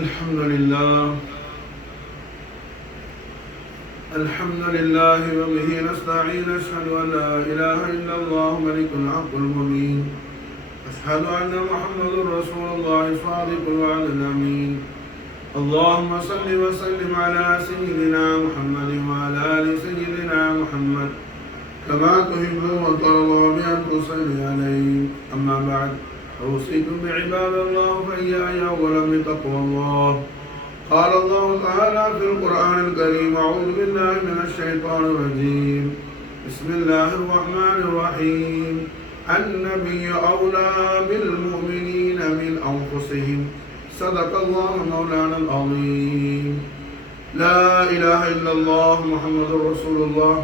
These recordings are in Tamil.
الحمد لله وبه نستعين أشهد أن لا إله إلا الله ملك الحق المبين أشهد أن محمد رسول الله صادق الوعد الأمين اللهم صل وسلم على سيدنا محمد وعلى آل سيدنا محمد كما تحب وترضى بأن تصلي عليه أما بعد أوصيكم بعباد الله فإياي أولا بتقوى الله قال الله تعالى في القرآن الكريم أعوذ بالله من الشيطان الرجيم بسم الله الرحمن الرحيم النبي أولى بالمؤمنين من أنفسهم صدق الله مولانا العظيم لا إله إلا الله محمد رسول الله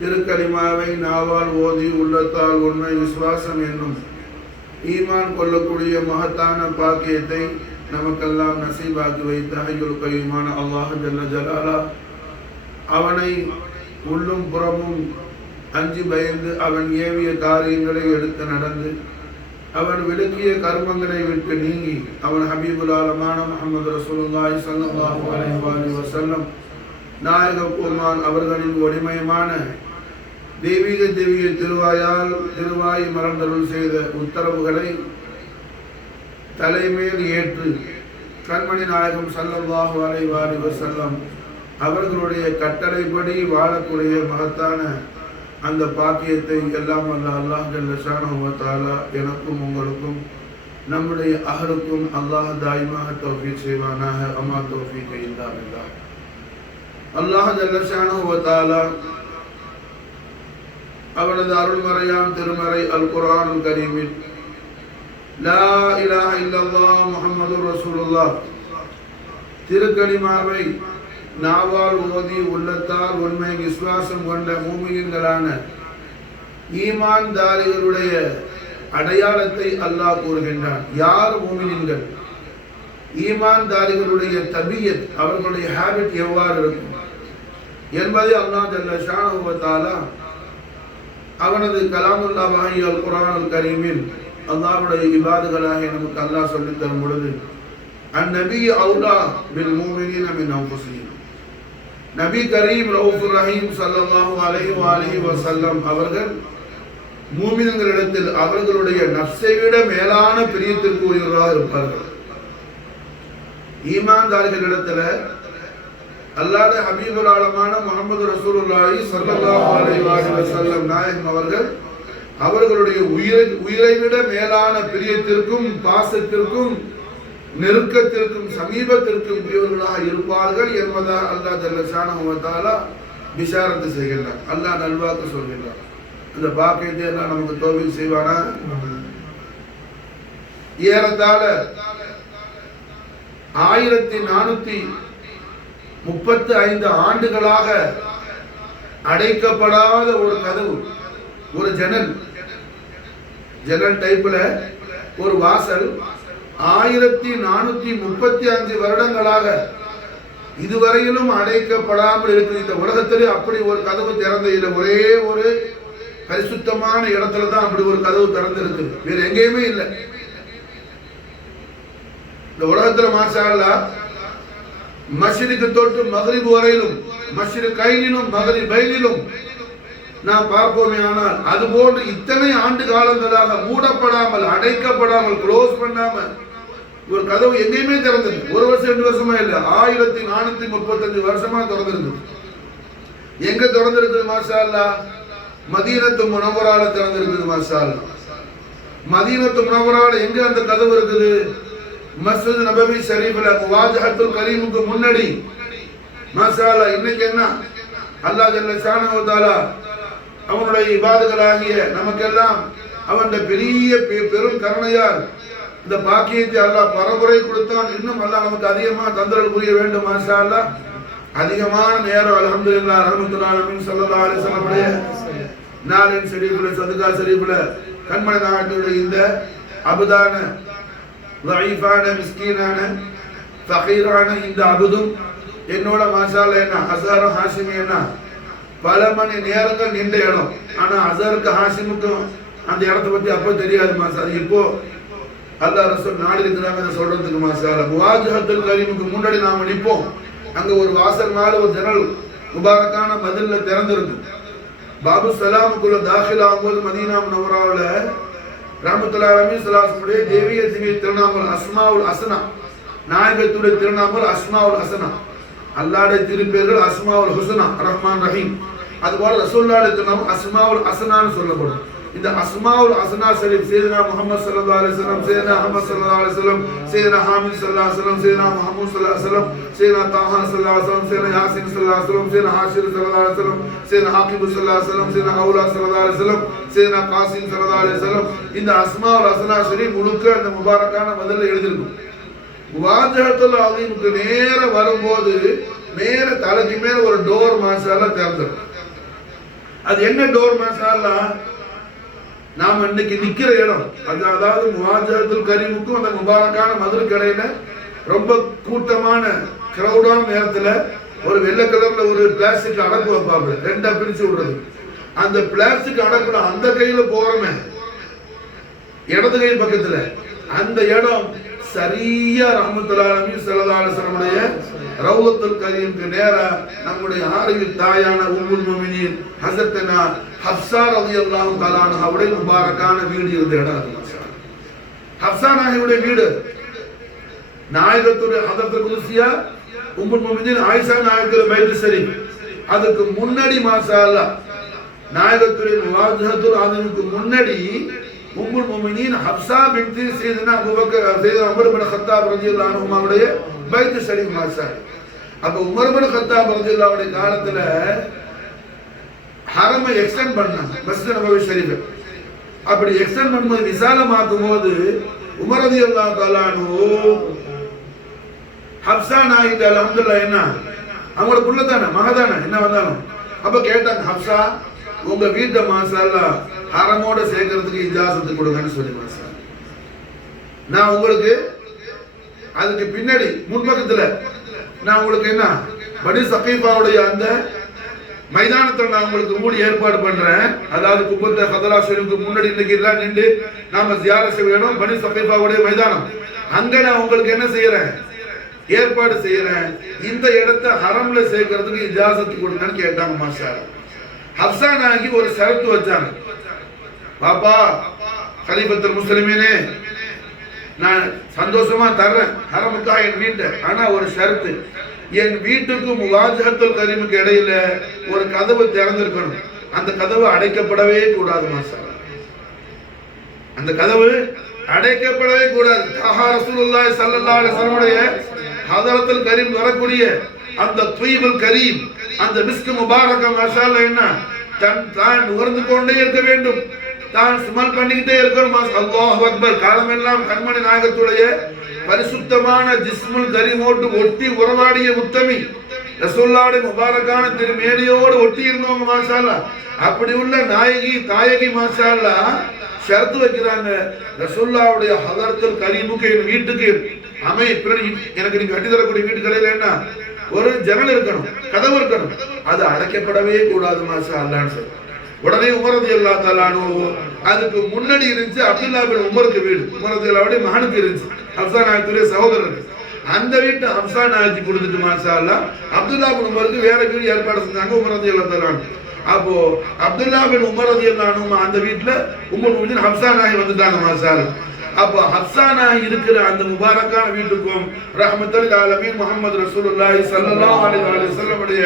திருக்கலிமாவை நாவால் ஓதி உள்ளத்தால் உண்மை விசுவாசம் என்னும் ஈமான் கொள்ளக்கூடிய மகத்தான பாக்கியத்தை நமக்கெல்லாம் நசீபாக்கி வைத்த ஹய்யுல் கய்யூமான அல்லாஹ் ஜல்ல ஜலாலா அவனை உள்ளும் புறமும் அஞ்சி பயந்து அவன் ஏவிய காரியங்களை எடுத்து நடந்து அவன் விலக்கிய கர்மங்களை விட்டு நீங்கி அவன் ஹபீபுல் ஆலமான முஹம்மது ரசூலுல்லாஹி ஸல்லல்லாஹு அலைஹி வஸல்லம் நாயக குர்ஆன் அவர்களின் ஒளிமயமான தெய்வீக திருவாய் மலர்ந்தருள் செய்த உத்தரவுகளை தலைமையில் ஏற்று கண்மணி நாயகம் ஸல்லல்லாஹு அலைஹி வஸல்லம் அவர்களுடைய கட்டளைப்படி வாழக்கூடிய மகத்தான அந்த பாக்கியத்தை எல்லாம் அல்லாஹ் ஜல்ல ஷானஹு வ தஆலா எனக்கும் உங்களுக்கும் நம்முடைய அஹலுக்கும் அல்லாஹ் தாயிமாக தௌஃபீக் செய்வானாக. அம்மா தௌஃபீக் இல்லா பில்லாஹ். அல்லாஹ் ஜல்ல ஷானஹு வ தஆலா அவனது அருள்மறையாம் திருமறை அல் குர்ஆனுல் கரீமில் லா இலாஹ இல்லல்லாஹ் முஹம்மதுர் ரசூலுல்லாஹ் திருக்கலிமாவை நாவால் ஓதி உள்ளத்தால் உண்மை விசுவாசம் கொண்ட மூமின்களான ஈமான்தாரிகளுடைய அடையாளத்தை அல்லாஹ் கூறுகின்றான். யார் மூமின்கள்? ஈமான்தாரிகளுடைய தபியத், அவர்களுடைய ஹேபிட் எவ்வாறு இருக்கும் என்பதை அல்லாஹ் ஜல்ல ஷானஹு வ தஆலா அவனது கலாமுல்லாஹ் வஹி அல் குர்ஆனுல் கரீமில் அல்லாஹ்வுடைய இபாதுகளாக நமக்கு அல்லாஹ் சொல்லித் தரும் பொழுது அந்நபி அவுலா பில் மூமினீன மின் அன்ஃபுஸிஹிம், நபி கரீம் ரவுஃபுர் ரஹீம் ஸல்லல்லாஹு அலைஹி வஸல்லம் அவர்கள் மூமின்களிடத்தில் அவர்களுடைய நஃப்ஸை விட மேலான பிரியத்திற்குரியவர்களாக இருப்பார்கள். ஈமான்தாரிகளிடத்தில் அல்லாஹ்வுடைய ஹபீபுல் ஆலமான முஹம்மது ரசூலுல்லாஹி ஸல்லல்லாஹு அலைஹி வஸல்லம் நாயகம் அவர்கள் அவர்களுடைய உயிரை விட மேலான பிரியத்திற்கும் பாசத்திற்கும் நெருக்கத்திற்கும் சமீபத்திற்கும் உரியவர்களாக இருப்பார்கள் என்பதாக அல்லாஹ் ஜல்ல ஷானஹு வ தஆலா பிஷாரத்து செய்கின்றார். அல்லாஹ் நல்வாக்கு சொல்கின்றார். அந்த பாக்கியத்தை எல்லாம் நமக்கு தௌஃபீக் செய்வானா. ஏறத்தாழ 1435 ஆண்டுகளாக அடைக்கப்படாத ஒரு கதவு, ஒரு ஜன்னல் டைப்ல ஒரு வாசல் 1435 வருடங்களாக இதுவரையிலும் அடைக்கப்படாமல் இருக்கு. இந்த உலகத்திலே அப்படி ஒரு கதவு திறந்த இல்லை. ஒரே ஒரு பரிசுத்தமான இடத்துல தான் அப்படி ஒரு கதவு திறந்திருக்கு, வேற எங்கேயுமே இல்லை. இந்த உலகத்துல மாஷா அல்லாஹ் மஷ்ரிக் தொட்டு மக்ரிப் வரையிலும், மஷ்ரிக் கைனிலும் மக்ரிப் பைனிலும் நாம் பார்ப்போமே. ஆனால் அது போன்று இத்தனை ஆண்டு காலங்களாக மூடப்படாமல், அடைக்கப்படாமல், க்ளோஸ் பண்ணாமல் ஒரு கதவு எங்கேயுமே திறந்தது. ஒரு வருஷம் 2 வருஷமா இல்ல, 1435 வருஷமா திறந்திருக்கு. எங்க திறந்திருக்குது மாஷா அல்லாஹ்? மதீனத்து முனவ்வரால திறந்திருக்குது மாஷா அல்லாஹ். மதீனத்து முனவ்வரால எங்க அந்த கதவு இருக்குது? மஸ்ஜித் நபவி ஷரீஃப்ல முவாஜஹத்துல் கரீமுக்கு முன்னாடி மாஷா அல்லாஹ். இன்னைக்கு என்ன அல்லாஹ் ஜல்ல ஷானஹு வ தஆலா அவனுடைய இபாதுகளாகிய நமக்கெல்லாம் அவன் பெரிய பெரும் கருணையால் இந்த பாக்கியத்தை அல்லாஹ் பரபரை கொடுத்தான். இன்னும் அல்லாஹ் நமக்கு அதிகமாக தந்தரல் புரிய வேண்டும் மாஷா அல்லாஹ். அதிகமான நேரம் அல்ஹம்துலில்லாஹ் ரஹ்மத்துல்லாஹி அலைஹி ஸல்லல்லாஹு அலைஹி வஸல்லம் நாலின் ஷரீஃப்ல சதகா ஷரீஃப்ல கண்மணி நாட்டுடைய இந்த அபுதான ضعيفான மிஸ்கீனான ஃபகீரான இந்த அபுதும் என்னோட மாஷா அல்லாஹ் என்ன அஸஹர் ஹாஷிமி என்ன பல மணி நேரங்கள் நின்ற இடம். ஆனா அஸஹருக்கு ஹாஷிமுக்கும் அந்த இடத்தை பத்தி அப்போ தெரியாது மாஷா. இப்போ அல்லாஹ் ரசூல் நாடி இருக்கிறாங்க சொல்றதுக்கு மாஷா அல்லாஹ். முவாஜஹத்துல் கரீமுக்கு முன்னாடி நாம நிற்போம். அங்க ஒரு வாசல் மேல ஒரு ஜன்னல் முபாரக்கான மதில்ல திறந்திருக்கும். பாபு சலாமுக்குள்ள தாখিল ஆகும்போது மதீனா முனவராவுல ரஹ்மத்துல்லாஹி அலைஹி ஸலாமுடைய தெய்வீக திருநாமம் அஸ்மாவுல் ஹஸ்னா, நாயகத்துடைய திருநாமம் அஸ்மாவுல் ஹஸ்னா, அல்லாஹ்வுடைய திருப்பெயர்கள் அஸ்மாவுல் ஹுஸ்னா ரஹ்மான் ரஹீம். அதுபோல ரசூலுல்லாஹ்வுடைய திருநாமம் அஸ்மாவுல் ஹஸ்னான்னு சொல்லப்படும். இந்த அஸ்மாவுல் ஹஸ்னா ஷரீஃப் சையதுனா முஹம்மது ஸல்லல்லாஹு அலைஹி வஸல்லம், சையதுனா அஹ்மத் ஸல்லல்லாஹு அலைஹி வஸல்லம், சையதுனா ஹாமித் ஸல்லல்லாஹு அலைஹி வஸல்லம், சையதுனா முஹம்மது ஸல்லல்லாஹு அலைஹி வஸல்லம், சையதுனா தாஹா ஸல்லல்லாஹு அலைஹி வஸல்லம், சையதுனா யாசின் ஸல்லல்லாஹு அலைஹி வஸல்லம், சையதுனா ஹாஷிர் ஸல்லல்லாஹு அலைஹி வஸல்லம், சையதுனா ஆகிப் ஸல்லல்லாஹு அலைஹி வஸல்லம், சையதுனா அவுலா ஸல்லல்லாஹு அலைஹி வஸல்லம், சையதுனா காசிம் ஸல்லல்லாஹு அலைஹி வஸல்லம். இந்த அஸ்மாவுல் ஹஸ்னா ஷரீஃப் முழுக்க அந்த முபாரக்கான மதில்ல எழுதிருக்கும். முவாஜஹத்துல் அஸீமுக்கு நேர வரும்போது நேர தலைக்கு மேல ஒரு டோர் மாஷா அல்லாஹ் திறந்திருக்கும். அது என்ன டோர் மாஷா அல்லாஹ்? நாம இன்னைக்கு நிக்கிற இடம் அதாவது முவாஜஹத்துல் கரீமுக்கும் அந்த முபாரக்கான மதுருக்கு இடையில ரொம்ப கூட்டமான கிரௌடான நேரத்துல ஒரு வெள்ளை கலர்ல ஒரு பிளாஸ்டிக் அடப்பு வைப்பாங்க, ரெண்டா பிரிச்சு விடுறது. அந்த பிளாஸ்டிக் அடப்புல அந்த கையில போறமே இடது கை பக்கத்துல அந்த இடம் சரியா ரஹ்மத்துல்லாஹி அலைஹி ஸல்லல்லாஹு அலைஹி வஸல்லம் ரௌலத்துல் கரீமுக்கு நேரா நம்முடைய ஆரியல் தாயான உம்முல் முஃமினீன் ஹஸரத்னா ஹப்ஸா ரலியல்லாஹு தஆலா அன்ஹாவுடைய முபாரக்கான வீடு இருந்த இடம் அது. ஹப்ஸா நாயகியுடைய வீடு நாயகத்துடைய ஹதரத்துல் குத்ஸியா உம்முல் முஃமினீன் ஆயிஷா நாயகியுடைய பைத் ஷரீஃப். அதுக்கு முன்னாடி மாஷா அல்லாஹ் நாயகத்துடைய முவாஜஹத்துல் அஸீமுக்கு முன்னாடி உம்முல் முஃமினீன் Hafsa பின்த் சையதுனா Abu Bakr சையதுனா Umar ibn Khattab ரலியல்லாஹு அன்ஹுவுடைய பைத் ஷரீஃப் மாஷா. அப்ப உமர் இப்னு கத்தாப் ரலியல்லாஹு அன்ஹுடைய காலத்துல ஹரமை எக்ஸ்டெண்ட் பண்ணாங்க, மஸ்ஜித் நபவி ஷரீஃப். அப்படி எக்ஸ்டெண்ட் பண்ணும்போது விசாலமாக்கும் போது உமர் ரலியல்லாஹு தஆலா அன்ஹு ஹப்ஸா நாயிட்ட அல்ஹம்துலில்லாஹ் என்ன அவங்களோட புள்ள தானே மக தானே என்ன வந்தாலும் அப்ப கேட்டாங்க, ஹப்ஸா உங்க வீட்டை மாஷா அல்லாஹ் ஹரமோட சேர்க்கிறதுக்கு இஜாசத்து கொடுங்கன்னு சொல்லி மாஷா நான் உங்களுக்கு அதுக்கு பின்னாடி முன்பக்கத்துல நான் உங்களுக்கு என்ன பனி சகீஃபாவுடைய அந்த மைதானத்தை நான் உங்களுக்கு மூடி ஏற்பாடு பண்றேன். அதாவது குப்பத்தை ஹதரா ஷரீஃப்க்கு முன்னாடி இன்னைக்கு எல்லாம் நின்று நாம ஜியாரத் செய்யணும். பனி சகீஃபாவுடைய மைதானம் அங்க நான் உங்களுக்கு என்ன செய்யறேன் ஏற்பாடு செய்யறேன். இந்த இடத்தை ஹரம்ல சேர்க்கிறதுக்கு இஜாசத்து கொடுங்கன்னு கேட்டாங்க மாஷா. ஹப்ஸா நாயகி ஒரு ஷரத்து வச்சாங்க, பாப்பா கலீஃபத்துல் முஸ்லிமீனே நான் சந்தோஷமா தர்றேன் ஹரமுக்காக என் வீட்டை, ஆனா ஒரு ஷரத்து, என் வீட்டுக்கும் முவாஜஹத்துல் கரீமுக்கு இடையில ஒரு கதவு திறந்திருக்கணும், அந்த கதவு அடைக்கப்படவே கூடாது மாஷா. அந்த கதவு அடைக்கப்படவே கூடாது. தாஹா ரசூலுல்லாஹி ஸல்லல்லாஹு அலைஹி வஸல்லம் ஹதரத்துல் கரீம் வரக்கூடிய அந்த துய்புல் கரீம் அந்த மிஸ்க் முபாரக மாஷா அல்லாஹ் என்ன தான் உயர்ந்து கொண்டே இருக்க வேண்டும், தான் சுமல் பண்ணிக்கிட்டே இருக்கணும். அல்லாஹு அக்பர். காலமெல்லாம் கண்மணி நாயகத்துடைய பரிசுத்தமான ஜிஸ்முல் கரீமோடு ஒட்டி உறவாடிய உத்தமி ரசூலுல்லாஹ்வுடைய முபாரக்கான திருமேனியோடு ஒட்டி இருந்தவங்க மாஷா அல்லாஹ். அப்படி உள்ள நாயகி தாயகி மாஷா அல்லாஹ் ஷரத்து வைக்கிறாங்க, ரசூலுல்லாஹ்வுடைய ஹதரத்துல் கரீமுக்கு என் வீட்டுக்கு எனக்கு நீங்க கட்டி தரக்கூடிய வீட்டு கடையில என்ன ஒரு ஜன்னல் இருக்கணும், கதவு இருக்கணும், அது அடைக்கப்படவே கூடாது மாஷா அல்லாஹ்னு சொல்லி உடனே உமர் ரலியல்லாஹு தஆலா அன்ஹு அதுக்கு முன்னாடி இருந்துச்சு அப்துல்லா பின் உமருக்கு வீடு, உமர் ரலியல்லாஹுடைய மகனுக்கு இருந்துச்சு, ஹப்ஸா நாயகியுடைய சகோதரருக்கு. அந்த வீட்டை ஹப்ஸா நாயகி கொடுத்துட்டு மாஷா அல்லாஹ் அப்துல்லா பின் உமருக்கு வேற வீடு ஏற்பாடு செஞ்சாங்க உமர் ரலியல்லாஹு தஆலா. அப்போ அப்துல்லா பின் உமர் ரலியல்லாஹு அன்ஹு அந்த வீட்டுல உம்முல் முஃமினீன் ஹப்ஸா நாயகி வந்துட்டாங்க மாஷா அல்லாஹ். அப்போ ஹப்ஸா நாயகி இருக்கிற அந்த முபாரக்கான வீட்டுக்கும் ரஹ்மத்துல் ஆலமீன் முஹம்மது ரசூலுல்லாஹி ஸல்லல்லாஹு அலைஹி வஸல்லம் உடைய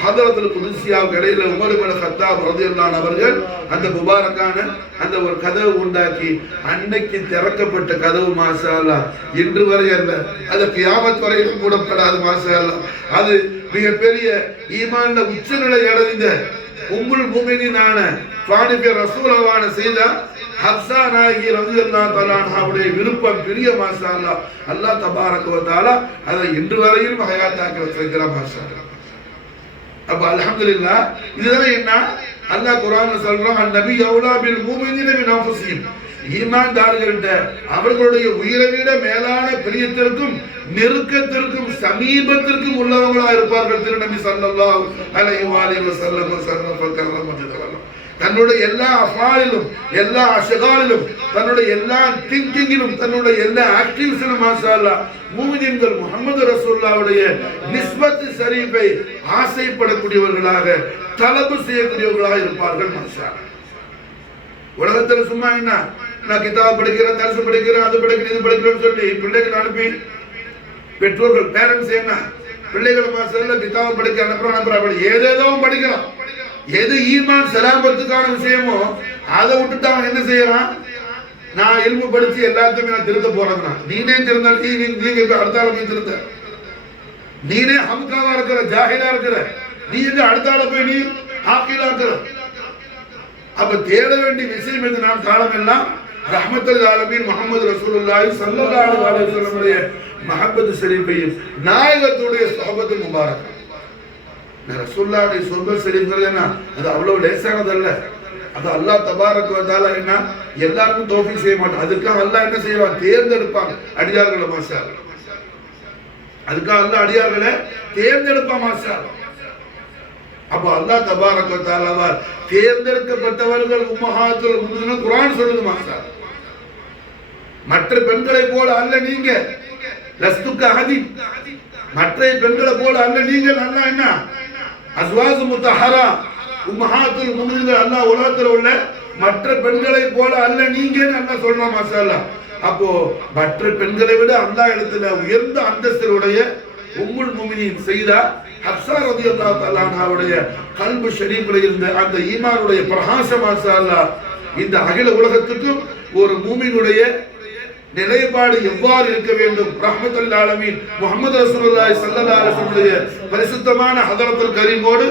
ஹதரத்துல் குத்ஸியாவுக்கு இடையில உமர் இப்னு கத்தாப் ரலியல்லாஹு அன்ஹு அவர்கள் அந்த முபாரக்கான அந்த ஒரு கதவு உண்டாக்கி அன்னைக்கு திறக்கப்பட்ட கதவு மாஷா அல்லாஹ் இன்று வரை அல்ல, அது கியாமத் வரையிலும் கூடப்படாது மாஷா அல்லாஹ். அது மிகப்பெரிய ஈமான்ல உச்சநிலை அடைந்த உம்முல் முஃமினீனான ஃபானிபி ரசூலுல்லாஹான செய்தா ஹப்ஸா நாயகி ரலியல்லாஹு தஆலா அன்ஹாவுடைய விருப்பம் பெரிய மாஷா அல்லாஹ். அல்லாஹ் தபாரக வ தஆலா அதை இன்று வரையிலும் ஹயாத்தாக்கி வச்சிருக்கிறார் மாஷா அல்லாஹ். அப்ப அல்ஹம்துலில்லாஹ். இதுதான் என்ன அல்லாஹ் குர்ஆன்ல சொல்றான், அன்-நபி யௌலா பில் முஃமினீன மின் அன்ஃபுஸிஹிம். ஈமான்தாரர்கள்ட்ட அவர்களுடைய உயிரை விட மேலான பிரியத்திற்கும் நெருக்கத்திற்கும் சமீபத்திற்கும் உள்ளவங்களா இருப்பார்கள் திருநபி ஸல்லல்லாஹு அலைஹி வஸல்லம். தன் தன்னுடைய எல்லா அஃபாலிலும் எல்லா அஷகாலிலும் தன்னுடைய எல்லா திங்கிங்கிலும் தன்னுடைய எல்லா ஆக்டிவிட்டியிலும் மாஷா அல்லாஹ் மூமின்கள் முஹம்மது ரசூலுல்லாஹ்வுடைய நிஸ்பத் ஷரீஃபை ஆசைப்படக்கூடியவர்களாக தலபு செய்யக்கூடியவர்களாக இருப்பார்கள் மாஷா அல்லாஹ். உலகத்துல சும்மா என்ன நான் கிதாப் படிக்கிறேன், தர்சு படிக்கிறேன், அது படிக்கிறேன், இது படிக்கிறேன்னு சொல்லி பிள்ளைகளை அனுப்பி பெற்றோர்கள் பேரண்ட்ஸ் என்ன பிள்ளைகளை மாசல்ல கிதாப் படிக்க அனுப்புறான், ஏதேதோ படிக்கிறான். எது ஈமான் சலாமத்துக்கான விஷயமோ அதை விட்டுட்டு அவன் என்ன செய்யறான், நான் இல்மு படிச்சு எல்லாத்தையுமே நான் திருத்த போறேன்னா நீனே திருந்த, நீங்க இப்ப அடுத்த ஆள போய் திருத்த, நீனே ஹம்காவா இருக்கிற ஜாஹிலா இருக்கிற, நீ எங்க அடுத்த ஆள போய் நீ ஆக்கிலா இருக்கிற. அப்ப தேட வேண்டிய விஷயம் எது, நாம் காலம் எல்லாம் ரஹ்மத்துல் ஆலமீன் முஹம்மது ரசூலுல்லாஹி ஸல்லல்லாஹு அலைஹி வஸல்லம் மஹப்பத் ஷரீஃபையும் நாயகத்துடைய சுஹபத் முபாரக். ரசூலுல்லாஹி சுஹபத் ஷரீஃப்ங்கிறது என்ன, அது அவ்வளவு லேசானது அல்ல. அது அல்லாஹ் தபாரக் வ தஆலா என்ன எல்லாருக்கும் தௌஃபீக் செய்ய மாட்டான். அதுக்காக அல்லாஹ் என்ன செய்வான், தேர்ந்தெடுப்பான் அடியார்களை மாஷா அல்லாஹ். அதுக்காக அல்லாஹ் அடியார்களை தேர்ந்தெடுப்பான் மாஷா அல்லாஹ். அப்ப அல்லாஹ் தபாரக் வ தஆலாவால் தேர்ந்தெடுக்கப்பட்டவர்கள் உம்மஹாத்துல் முஃமினீன் குர்ஆன் சொல்லுது மாஷா அல்லாஹ். மற்ற பெண்களை போல அல்ல நீங்க, லஸ்துக்க அஹதி, மற்ற பெண்களை போல அல்ல நீங்கள். அல்லாஹ் என்ன அஸ்வாஜு முத்தஹரா உம்மஹாத்துல் முஃமினீன், அல்லாஹ் உலகத்துல உள்ள மற்ற பெண்களை போல அல்ல நீங்க அல்லாஹ் சொல்றான் மாஷா அல்லாஹ். அப்போ மற்ற பெண்களை விட அல்லாஹ் இடத்துல உயர்ந்த அந்தஸ்துடைய உம்முல் முஃமினீன் சையதா ஹப்ஸா ரலியல்லாஹு தஆலா அன்ஹாவுடைய கல்பு ஷரீஃபில் இருந்த அந்த ஈமானுடைய பிரகாசம் மாஷா அல்லாஹ் இந்த அகில உலகத்துக்கும் ஒரு மூமினுடைய நிலைப்பாடு எவ்வாறு இருக்க வேண்டும், ரஹ்மத்துல் ஆலமீன் முஹம்மது ரசூலுல்லாஹி ஸல்லல்லாஹு அலைஹி வஸல்லம் பரிசுத்தமான ஹதரத்துல் கரீமோடு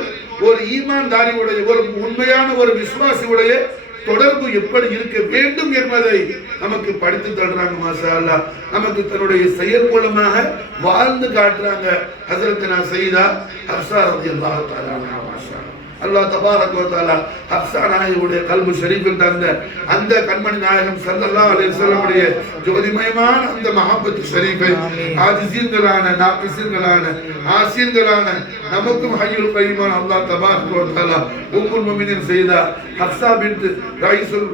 ஒரு ஈமான்தாரியுடைய ஒரு உண்மையான ஒரு விசுவாசியுடைய தொடர்பு எப்படி இருக்க வேண்டும் என்பதை நமக்கு படித்து தள்ளுறாங்க மாஷா அல்லாஹ். நமக்கு தன்னுடைய செயல் மூலமாக வாழ்ந்து காட்டுறாங்க ஹஸரத்னா சையதா ஹப்ஸா ரலியல்லாஹு தஆலா அன்ஹா மாஷா அல்லாஹ். அல்லாஹ் தபாரக் வ தஆலா ஹப்ஸா நாயகியுடைய கல்பு ஷரீஃபில் தந்த அந்த கண்மணி நாயகம் ஸல்லல்லாஹு அலைஹி வஸல்லம் உடைய ஜோதிமயமான அந்த மஹப்பத் ஷரீஃபை ஆஜிஸீன்களான நாகிஸீன்களான ஆசியன்களான நமக்கும் ஹய்யுல் கய்யூமான அல்லாஹ் தபாரக் வ தஆலா உம்முல் முஃமினீன் சையதா ஹப்ஸா பின்த் ரயீஸுல்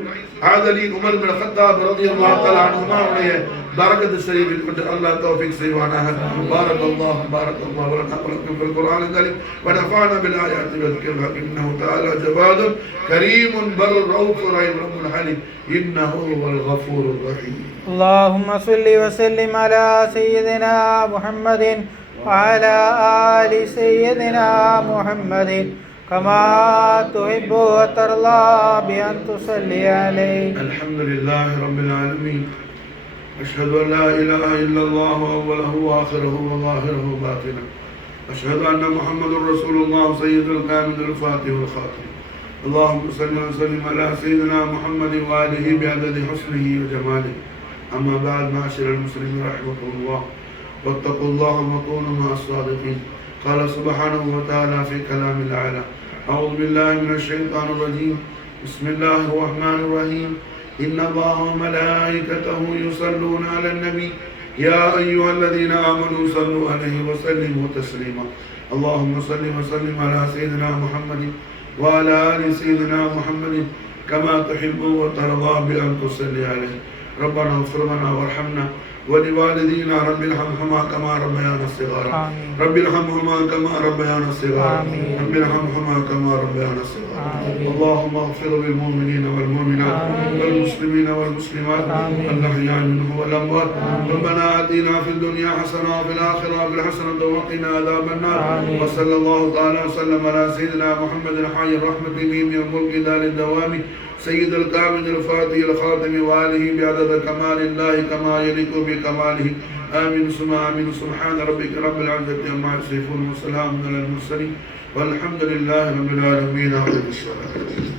ஆதலீன் உமர் பின் கத்தாப் ரலியல்லாஹு தஆலா அன்ஹுமா உடைய பரக்கத் ஷரீஃபில் கொண்டு அல்லாஹ் தௌஃபீக் செய்வானாக. பாரக்கல்லாஹு பாரக்கல்லாஹு லனா வ லக்கும் ஃபில் குர்ஆனில் கரீம் வ நஃபஅனா பில் ஆயாத்தி வல் ஹிக்மத்தி إنه تعالى جواد كريم بر رؤوف رحيم حليم إنه هو الغفور الرحيم. اللهم صل وسلم على سيدنا محمد وعلى آل سيدنا محمد كما تحب وترضى بأن تصلي عليه. الحمد لله رب العالمين. أشهد أن لا إله إلا الله أوله وآخره وظاهره وباطنه. أشهد أن محمد رسول الله سيد الكامل الفاتح والخاتم. اللهم صل وسلم على سيدنا محمد وآله بعدد حسنه وجماله. أما بعد معاشر المسلمين رحمكم الله واتقوا الله وكونوا مع الصادقين. قال سبحانه وتعالى في كلام الأعلى أعوذ بالله من الشيطان الرجيم بسم الله الرحمن الرحيم إن الله وملائكته يصلون على النبي يا أيها الذين آمنوا صلوا عليه وسلموا تسليما. اللهم صل وسلم على سيدنا محمد وعلى آل سيدنا محمد كما تحب وترضى بأن تصلي عليه. ربنا اغفر لنا وارحمنا ولوالدينا رب ارحمهما كما ربيانا صغارا. رب ارحمهما كما ربيانا صغارا. رب ارحمهما كما ربيانا صغارا. اللهم اغفر للمؤمنين والمؤمنات والمسلمين والمسلمات الأحياء منهم والأموات. ربنا آتنا في الدنيا حسنة وفي الآخرة حسنة وقنا عذاب النار. وصلى الله تعالى وسلم على سيدنا محمد حي الرحمة من الملك دار الدوام سيد الكامل الفاتح الخاتم وآله بعدد كمال الله كما يليق بكماله. آمين ثم آمين. سبحان ربك رب العزة عما يصفون وسلام على المرسلين والحمد لله رب العالمين.